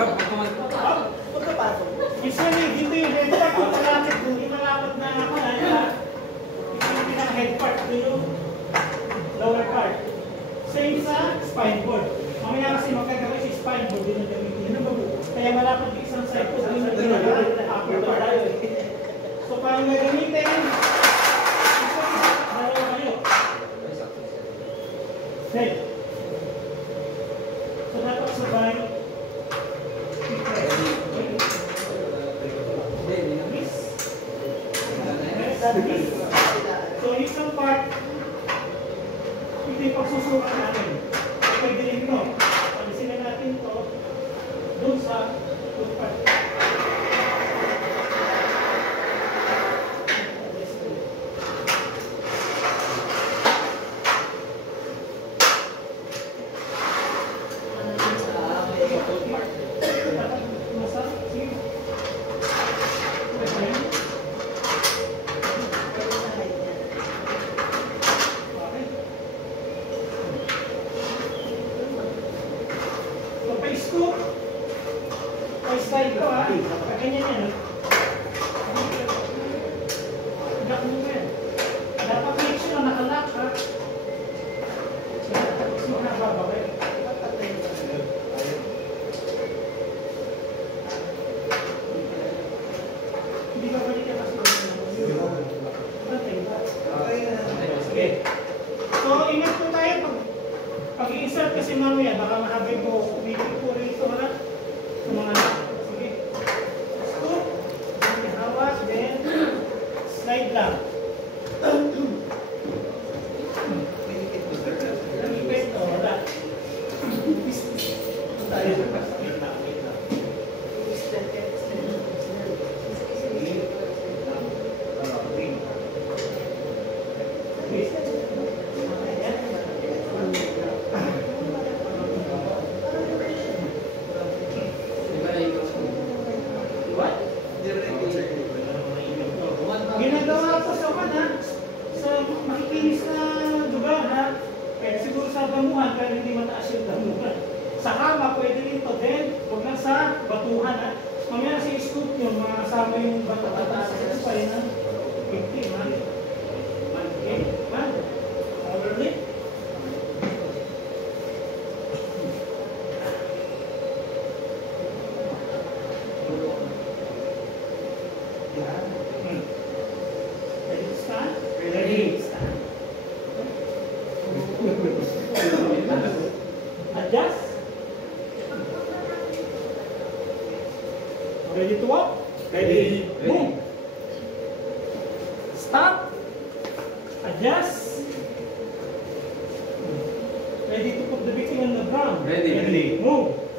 Pagkapasok. Usually, dito yung head part, yung malapit doon, yung malapit na ako na, ito yung pinaka-head part, ito yung lower part. Same sa spine board. Mamaya kasi magkagawa sa spine board, din ang gamitin. Kaya malapit yung isang side po, din ang upper part. So, paano gagamitin? Dalawa kayo. Head. So, dapat sabay. So, isang part, ito yung pagsusukat natin. Pwede rin ito. Palisin na natin ito doon sa good part. Scoop. Pa-slide ko ha. Ganyan yan. Lock mo yan. Dapat make sure na nakalock ha. Tapos mo na babawin. Hindi ba pwede ka mas sige. So, ingat po tayo pag-i-insert kasi mamaya baka mahabig mo umipit po rito ha. Sa mga sige. Scoop. Hawak. Then, slide lang. Umipit. O, wala. Ginagawa ko sa ha, sa makikinis na lugar ha, pwede siguro sa damuhan pero hindi mataas yung damuhan. Sa kama pwede rin to din, huwag lang sa batuhan ha. Mamaya si scoop yung mga kasama yung bata-bata sa spine ha. 50 man. Okay, man. Overlip. Ready? Stand. Adjust. Ready to walk? Ready. Move. Stop. Adjust. Ready to put the victim on the ground? Ready. Move.